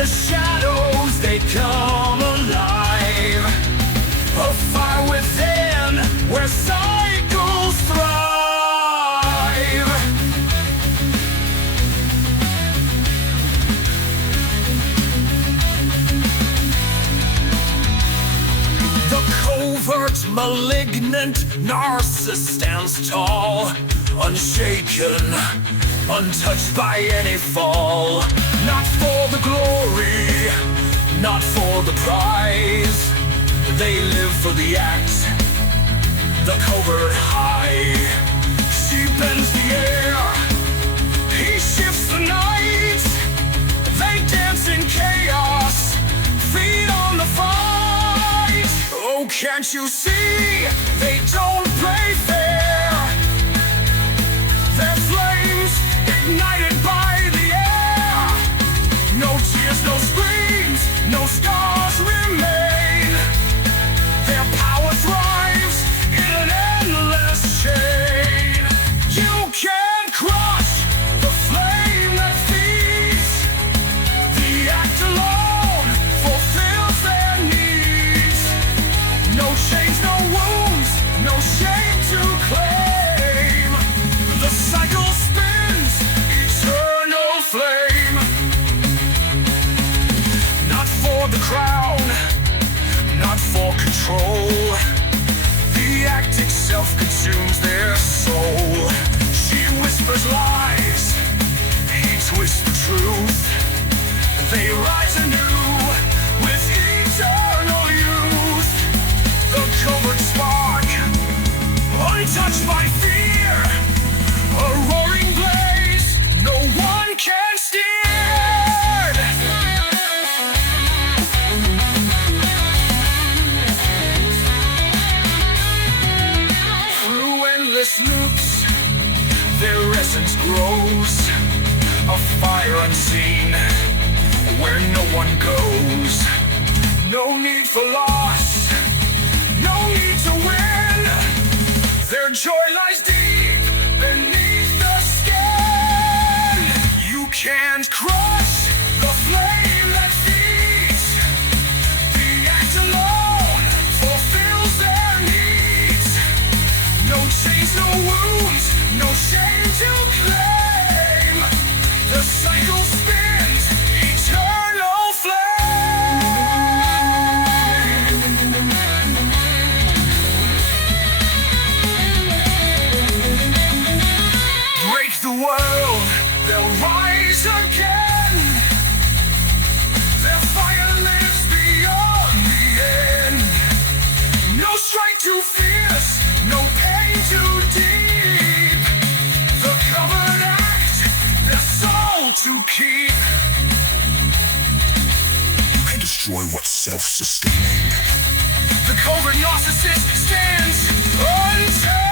the shadows, they come alive. A fire within, where cycles thrive. The covert, malignant narcissist stands tall, unshaken, untouched by any fall. Not for the glory, not for the prize, they live for the act, the covert high. She bends the air, he shifts the night. They dance in chaos, feed on the fight. Oh, can't you see, they don't play fair. Their flames ignited by the air. No tears, no screams, no scars remain. Their power thrives in an endless chain. You can't crush the flame that feeds. The act alone fulfills their needs. No chains, no wounds, no shame to claim. The cycle spins, eternal flame. Not for the crown, not for control. The act itself consumes their soul. She whispers lies, he twists the truth. They rise anew with eternal youth. The covert spark, untouched by fear, a roaring blaze no one can steer. Through endless loops, their essence grows, a fire unseen, where no one goes. No need for loss, no need to win. Their joy lies deep beneath the skin. You can't crush the flame that feeds. The act alone fulfills their needs. No chains, no wounds, no shame to claim. The cycle spins, eternal flame. Break the world, they'll rise again. Their fire lives beyond the end. No strike too fierce, no pain too deep. The covered act, their soul to keep. You can destroy what's self-sustaining. The covert narcissist stands untamed.